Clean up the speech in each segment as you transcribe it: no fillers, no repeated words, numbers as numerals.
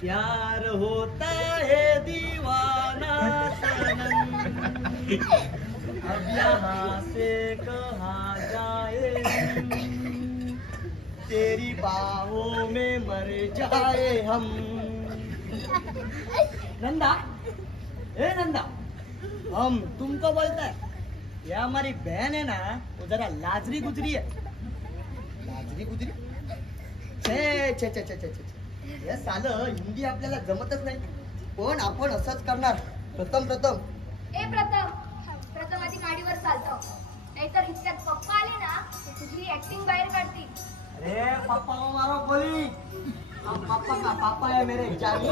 प्यार होता है दीवाना सनम, अब यहाँ से कहाँ जाए, तेरी बाहों में मर जाए हम। नंदा, ए नंदा, हम तुमको बोलता है, ये हमारी बहन है ना, वो जरा लाजरी गुजरी है। लाजरी गुजरी? छे छे छे छे छे छे, हे सालं हिंदी आपल्याला जमतच नाही, पण आपण असंच करणार। प्रथम प्रथम आधी गाडीवर चालतो, नाहीतर इतक्यात पप्पा आले ना तर तुझी ऍक्टिंग बाहेर काढतील। अरे पापा को मारो गोली, पापा का पापा है मेरे जानी।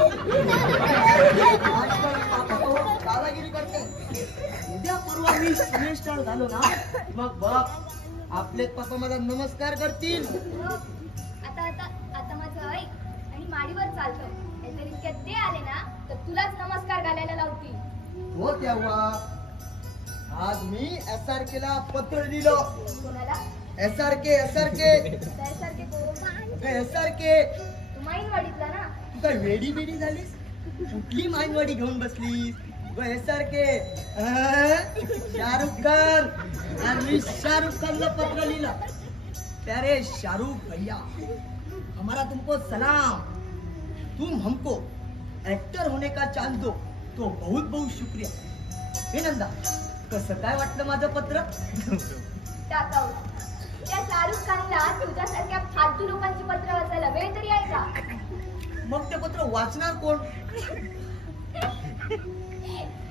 आजकल पापा को दादागिरी करते, उद्या परवा मी सिनेस्टार झालो ना, मग बघ आपले पापा मला नमस्कार करतील। आता माझं ऐक आणि माडीवर चालतो, नाहीतर इतक्यात ते आले ना तर तुलाच नमस्कार घालायला लावतील। हो तेव्हा आज मी SRK ला पत्र दिलं। कोणाला? SRK तू माईनवाडीतला ना? तू काय वेडी बेडी झालीस? कुठली माईनवाडी घेऊन बसलीस? SRK शाहरुख खान, आणि शाहरुख खानला पत्र लिहिलं, प्यारे शाहरुख भैया, हमारा तुमको सलाम, तुम हमको एक्टर होने का चांस दो तो बहुत बहुत शुक्रिया। हे नंदा, कसं काय वाटलं माझं पत्र? टाकाऊ, त्या शाहरुख खानला तुझ्यासारख्या फालतू लोकांची पत्र वाचायला वेळ तरी आहे का? मग ते पत्र वाचणार कोण?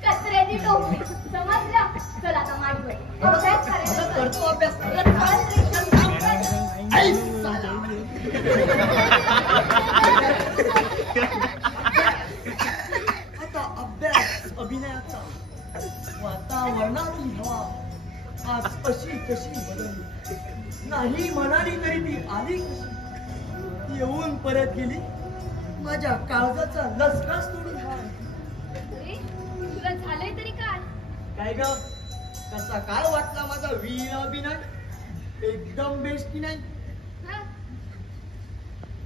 कचऱ्याची टोपली, समजलं? चल आता माडीवर अभ्यास करायला करतो अभ्यास। आता अभ्यास अभिनयाचा, वातावरणाची हवा आज अशी कशी बदलली, नाही म्हणाली तरी ती आली कशी, येऊन परत गेली माझ्या काळजाचा लसकाच तोडून। तुला झालंय तरी काय ग, कसा काय वाटला माझा वीर अभिनय? एकदम बेस्ट की नाही?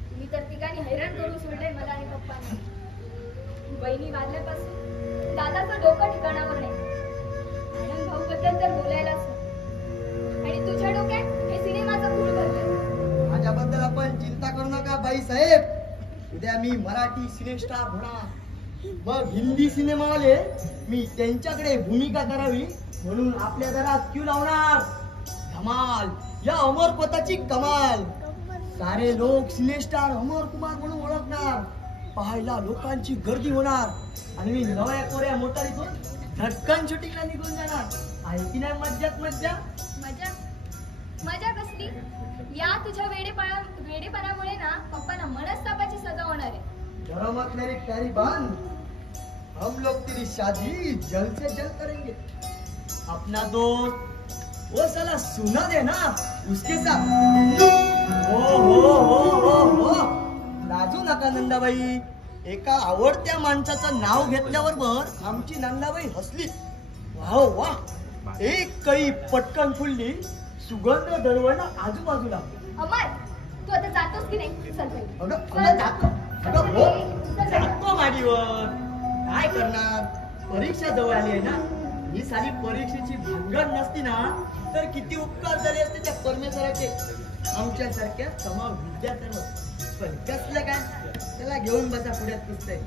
तुम्ही तर ठिकाणी हैराण करून सोडलंय मला आणि पप्पांना। बहिणी वाजल्यापासून दादाचं डोकं ठिकाणावर नाही, आनंद भाऊ बद्दल तर बोलायलाच नाही, आणि तुझ्या डोक्यात हे सिनेमाचं फूल भरलंय। माझ्याबद्दल आपण चिंता करू नका बाई साहेब, उद्या मी मराठी सिनेस्टार होणार, मग हिंदी सिनेमावाले मी त्यांच्याकडे भूमिका करावी म्हणून आपल्या घरात क्यू लावणार। धमाल, या अमरपताची कमाल, सारे लोक सिनेस्टार अमर कुमार म्हणून ओळखणार, पाहायला लोकांची गर्दी होणार, आणि मी नव्या कोऱ्या मोटारीतून झटकन शूटिंगला निघून जाणार। आहे की नाही मज्जाच मज्जा? मजा कसली? या तुझ्या वेडेपणामुळे ना पप्पांना मनस्तापाची सजा होणार आहे। डरो मत मेरी प्यारी बहन, हम लोग तेरी शादी जल्द से जल्द करेंगे। अपना दोस्त वो साला सुना दे ना, उसके साथ। हो लाजू नका नंदाबाई, एका आवडत्या माणसाचं नाव घेतल्याबरोबर आमची नंदाबाई हसली। वाह वाह, एक कळी पटकन फुलली, सुगंध दरवळला आजूबाजूला। अमर, तू आता जातोस की नाही? चल जातो माडीवर, काय करणार, परीक्षा जवळ आली आहे ना, ही साली परीक्षेची भानगड नसती ना तर किती उपकार झाले असते त्या परमेश्वराचे आमच्यासारख्या समा विद्यार्थ्यांवर। पण कसलं काय, त्याला घेऊन बसा पुढ्यात पुस्तक।